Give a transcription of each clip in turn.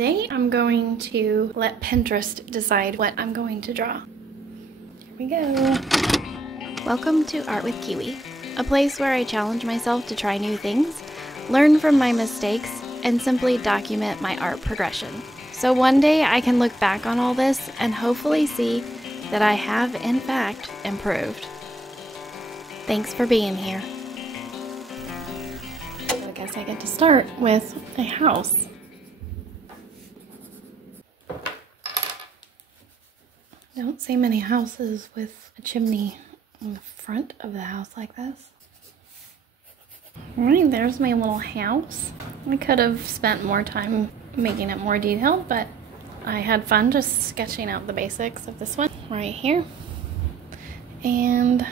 Today I'm going to let Pinterest decide what I'm going to draw. Here we go. Welcome to Art with Kiwi, a place where I challenge myself to try new things, learn from my mistakes, and simply document my art progression. So one day I can look back on all this and hopefully see that I have in fact improved. Thanks for being here. So I guess I get to start with a house. I don't see many houses with a chimney in the front of the house like this. Alright, there's my little house. I could have spent more time making it more detailed, but I had fun just sketching out the basics of this one right here. And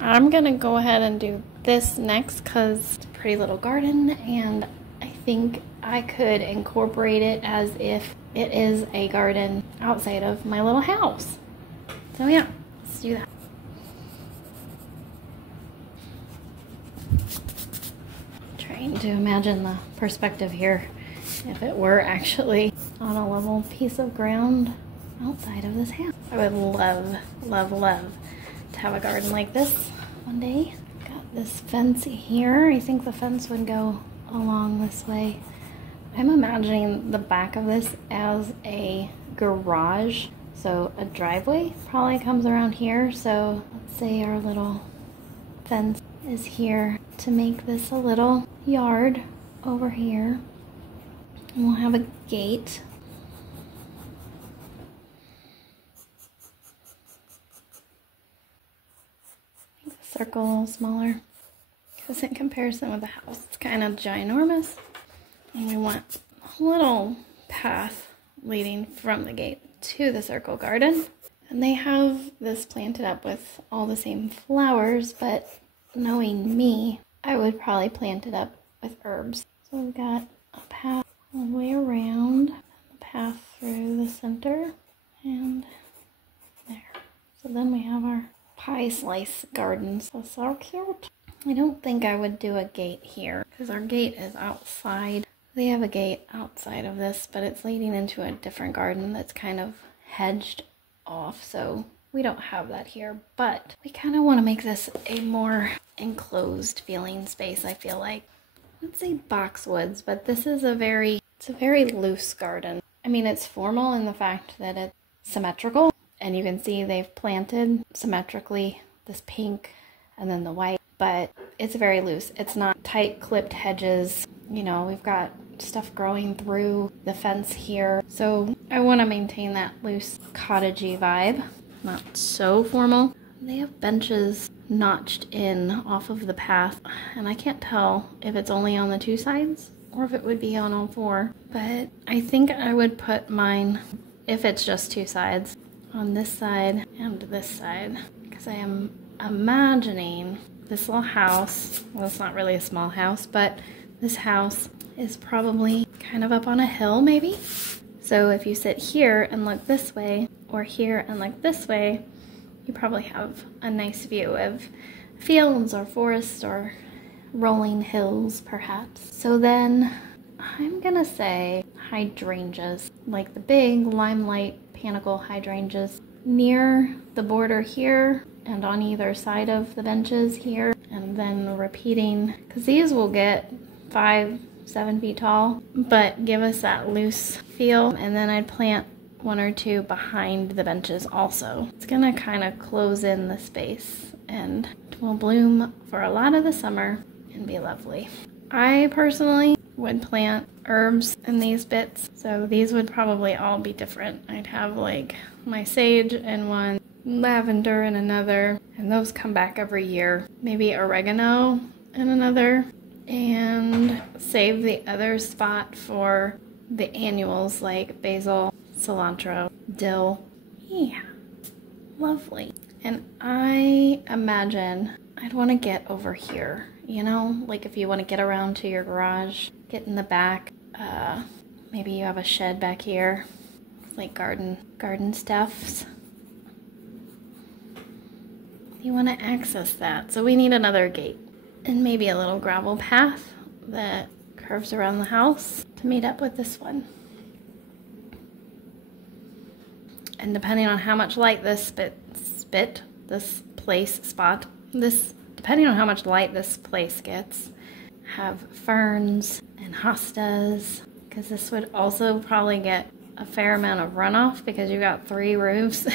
I'm gonna go ahead and do this next because it's a pretty little garden, and I think I could incorporate it as if it is a garden outside of my little house. So yeah, let's do that. Trying to imagine the perspective here if it were actually on a level piece of ground outside of this house. I would love, love, love to have a garden like this one day. Got this fence here. I think the fence would go along this way. I'm imagining the back of this as a garage, so a driveway probably comes around here. So let's say our little fence is here to make this a little yard over here, and we'll have a gate. Make the circle a little smaller because in comparison with the house it's kind of ginormous. And we want a little path leading from the gate to the circle garden. And they have this planted up with all the same flowers, but knowing me, I would probably plant it up with herbs. So we've got a path all the way around, a path through the center, and there. So then we have our pie slice gardens. So cute. I don't think I would do a gate here because our gate is outside. They have a gate outside of this, but it's leading into a different garden that's kind of hedged off, so we don't have that here. But we kind of want to make this a more enclosed feeling space, I feel like. Let's say boxwoods, but this is it's a very loose garden. I mean, it's formal in the fact that it's symmetrical, and you can see they've planted symmetrically this pink and then the white, but it's very loose. It's not tight clipped hedges. You know, we've got stuff growing through the fence here. So I want to maintain that loose cottagey vibe, not so formal. They have benches notched in off of the path, and I can't tell if it's only on the two sides or if it would be on all four. But I think I would put mine, if it's just two sides, on this side and this side, because I am imagining this little house. Well, it's not really a small house, but this house is probably kind of up on a hill, maybe. So if you sit here and look this way, or here and look this way, you probably have a nice view of fields or forests or rolling hills, perhaps. So then I'm gonna say hydrangeas, like the big limelight panicle hydrangeas near the border here and on either side of the benches here, and then repeating, because these will get 5-7 feet tall, but give us that loose feel. And then I'd plant one or two behind the benches also. It's gonna kind of close in the space, and it will bloom for a lot of the summer and be lovely. I personally would plant herbs in these bits, so these would probably all be different. I'd have like my sage in one, lavender in another, and those come back every year. Maybe oregano in another, and save the other spot for the annuals like basil, cilantro, dill. Yeah, lovely. And I imagine I'd want to get over here, you know, like if you want to get around to your garage, get in the back. Maybe you have a shed back here, like garden stuffs. You want to access that, so we need another gate. And maybe a little gravel path that curves around the house to meet up with this one. And depending on how much light this depending on how much light this place gets, have ferns and hostas, because this would also probably get a fair amount of runoff because you got 3 roofs,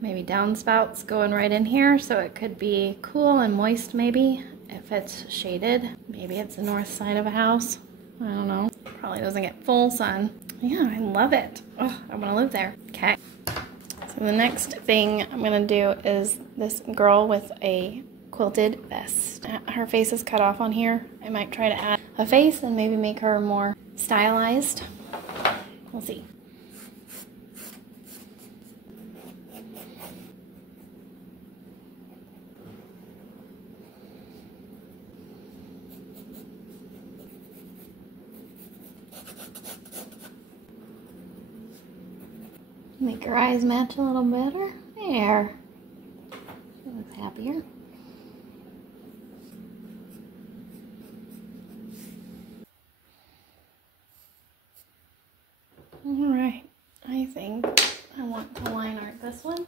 maybe downspouts going right in here, so it could be cool and moist maybe if it's shaded. Maybe it's the north side of a house. I don't know. Probably doesn't get full sun. Yeah, I love it. Oh, I want to live there. Okay. So the next thing I'm gonna do is this girl with a quilted vest. Her face is cut off on here. I might try to add a face and maybe make her more stylized. We'll see. Make her eyes match a little better. There. She looks happier. Alright, I think I want to line art this one.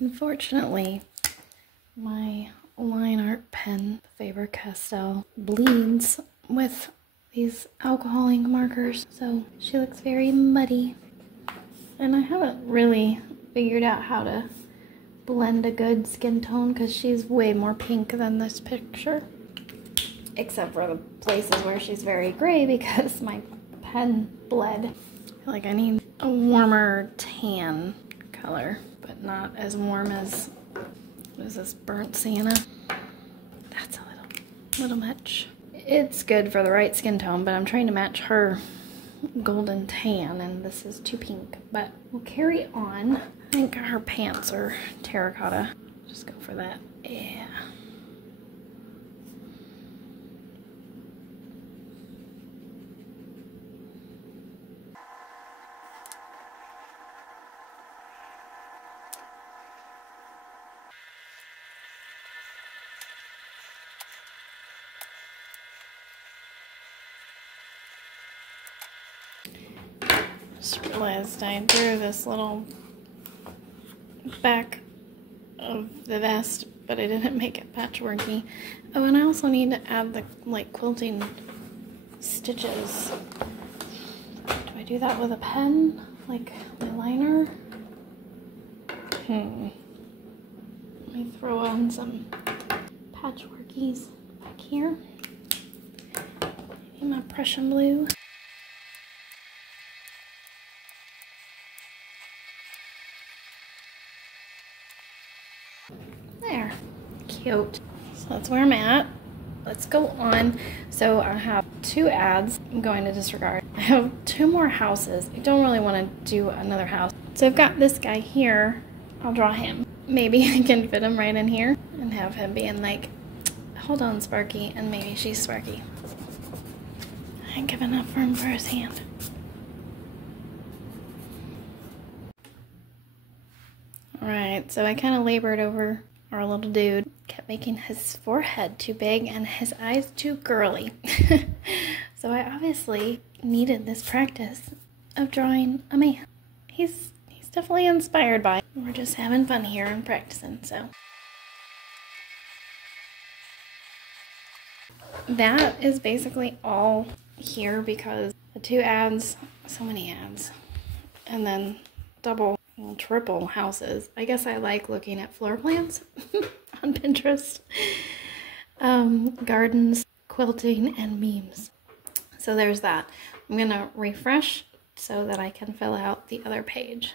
Unfortunately, my line art pen, Faber-Castell, bleeds with these alcohol ink markers, so she looks very muddy. And I haven't really figured out how to blend a good skin tone because she's way more pink than this picture. Except for the places where she's very gray because my pen bled. I feel like I need a warmer tan color, but not as warm as, what is this, burnt sienna? That's a little much. It's good for the right skin tone, but I'm trying to match her golden tan, and this is too pink, but we'll carry on. I think her pants are terracotta. Just go for that. Yeah. Just realized I drew this little back of the vest, but I didn't make it patchworky. Oh, and I also need to add the quilting stitches. Do I do that with a pen, like my liner? throw on some patchworkies back here. Maybe my Prussian blue. There, cute. So that's where I'm at. Let's go on. So I have 2 ads I'm going to disregard. I have 2 more houses. I don't really want to do another house. So I've got this guy here. I'll draw him. Maybe I can fit him right in here and have him being like, hold on, Sparky, and maybe she's Sparky. I ain't giving up room for his hand. Alright, so I kind of labored over our little dude. Kept making his forehead too big and his eyes too girly. So I obviously needed this practice of drawing a man. He's definitely inspired by it. We're just having fun here and practicing, so. That is basically all here because the 2 ads, so many ads, and then double, well, triple houses. I guess I like looking at floor plans on Pinterest, gardens, quilting, and memes. So there's that. I'm gonna refresh so that I can fill out the other page.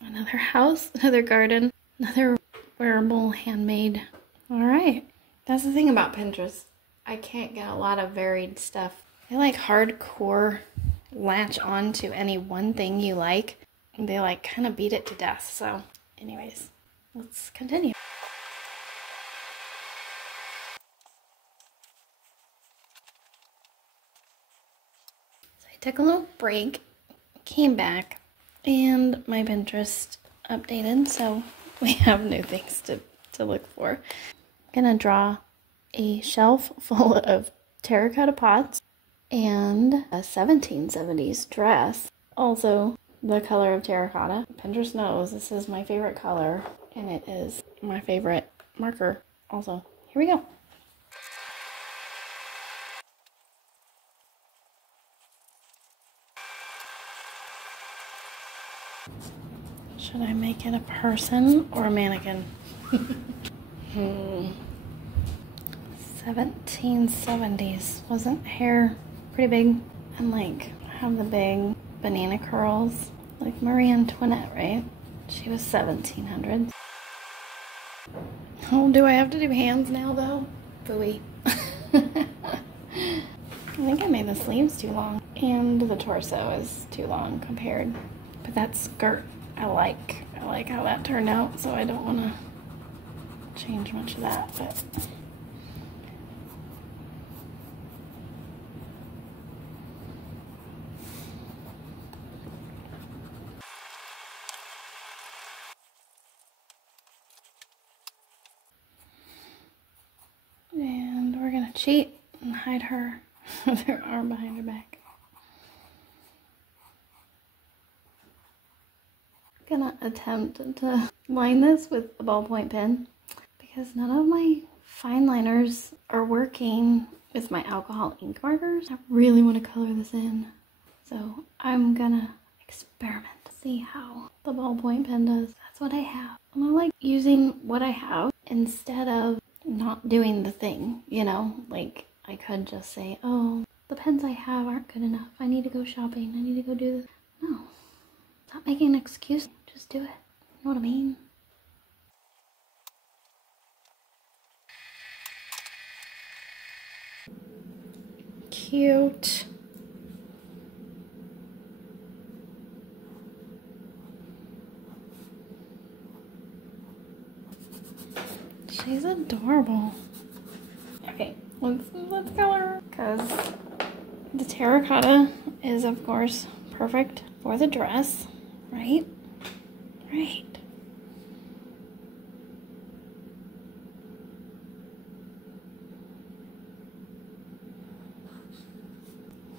Another house, another garden, another wearable handmade. All right. That's the thing about Pinterest. I can't get a lot of varied stuff. They like hardcore latch on to any one thing you like. And they like kind of beat it to death. So anyways, let's continue. So I took a little break, came back, and my Pinterest updated. So we have new things to look for. I'm gonna draw a shelf full of terracotta pots and a 1770s dress. Also the color of terracotta. Pinterest knows this is my favorite color and it is my favorite marker also. Here we go. Should I make it a person or a mannequin? 1770s. Wasn't hair pretty big? And like have the big banana curls like Marie Antoinette, right? She was 1700s. Oh, do I have to do hands now though? Booey. I think I made the sleeves too long and the torso is too long compared. But that skirt I like how that turned out, so I don't want to change much of that, but and we're gonna cheat and hide her with her arm behind her back. Gonna attempt to line this with a ballpoint pen because none of my fine liners are working with my alcohol ink markers. I really want to color this in, so I'm gonna experiment, see how the ballpoint pen does. That's what I have, and I like using what I have instead of not doing the thing, you know? Like I could just say, oh, the pens I have aren't good enough, I need to go shopping, I need to go do this. No, stop making an excuse. Just do it. You know what I mean? Cute. She's adorable. Okay, let's color, because the terracotta is of course perfect for the dress, right? Right.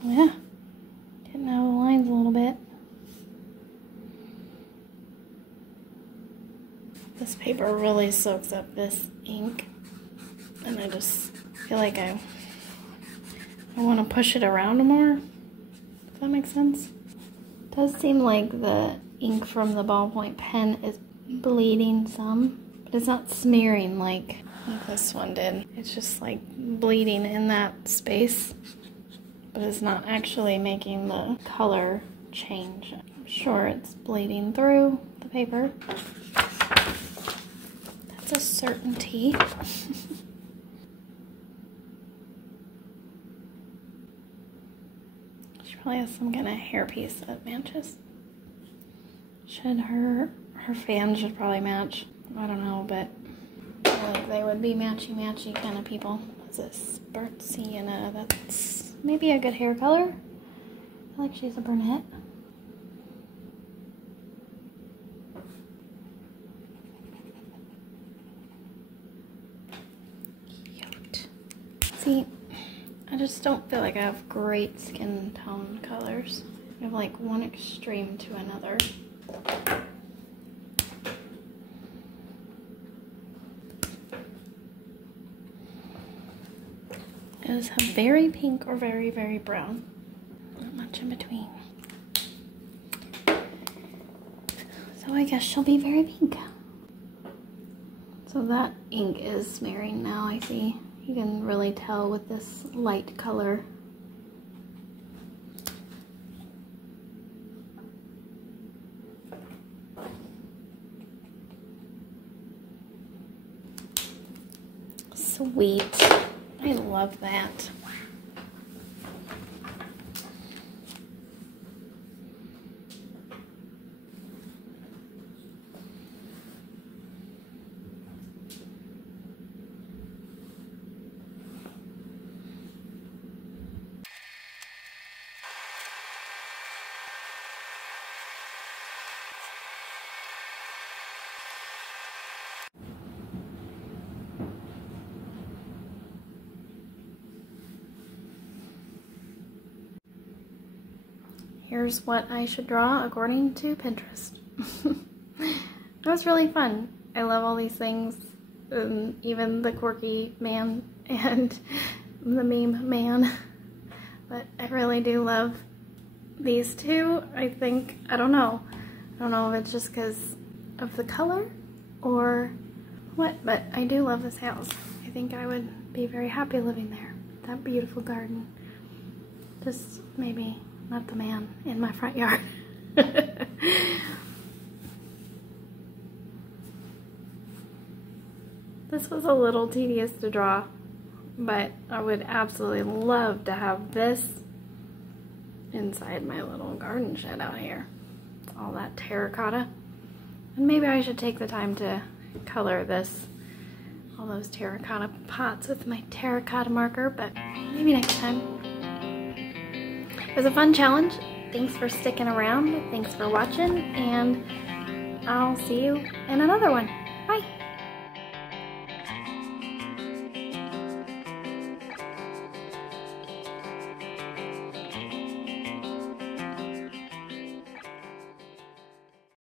Yeah. Getting out of the lines a little bit. This paper really soaks up this ink. And I just feel like I want to push it around more. Does that make sense? It does seem like the ink from the ballpoint pen is bleeding some, but it's not smearing like this one did. It's just like bleeding in that space, but it's not actually making the color change. I'm sure it's bleeding through the paper. That's a certainty. She probably has some kind of hairpiece that matches. Should her fan should probably match. I don't know, but I feel like they would be matchy-matchy kind of people. What's this? Burnt sienna. That's maybe a good hair color. I feel like she's a brunette. Cute. See, I just don't feel like I have great skin tone colors. I have like one extreme to another. It is very pink or very, very brown. Not much in between. So I guess she'll be very pink. So that ink is smearing now, I see. You can really tell with this light color. Sweet. I love that. Here's what I should draw according to Pinterest. That was really fun. I love all these things, even the quirky man and the meme man. But I really do love these two. I think, I don't know if it's just because of the color or what, but I do love this house. I think I would be very happy living there. That beautiful garden. Just maybe not the man in my front yard. This was a little tedious to draw, but I would absolutely love to have this inside my little garden shed out here. All that terracotta. And maybe I should take the time to color this, all those terracotta pots with my terracotta marker, but maybe next time. It was a fun challenge. Thanks for sticking around. Thanks for watching, and I'll see you in another one. Bye.